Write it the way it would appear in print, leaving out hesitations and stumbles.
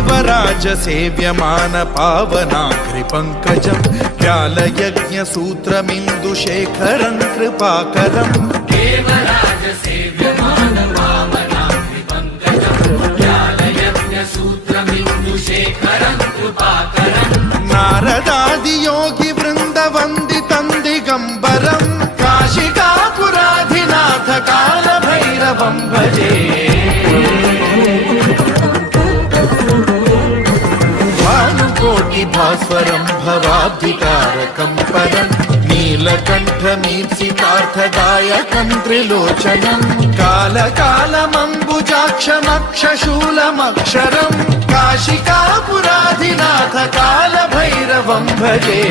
देवराज सेव्यमान पावनाग्रिपङ्कजं व्यालयज्ञसूत्रमिन्दुशेखरं कृपाकरं देवराज सेव्यमान पावनाग्रिपङ्कजं व्यालयज्ञसूत्रमिन्दुशेखरं कृपाकरं नारदादियोगि वृन्दवन्दितं दिगम्बरं काशिकापुराधिनाथ कालभैरवं भजे भास्वरं भवाब्धिकारकं परं नीलकण्ठमीप्सितार्थदायकं त्रिलोचनं कालकालमम्बुजाक्षमक्षशूलमक्षरं काशिकापुराधिनाथ कालभैरवं भजे।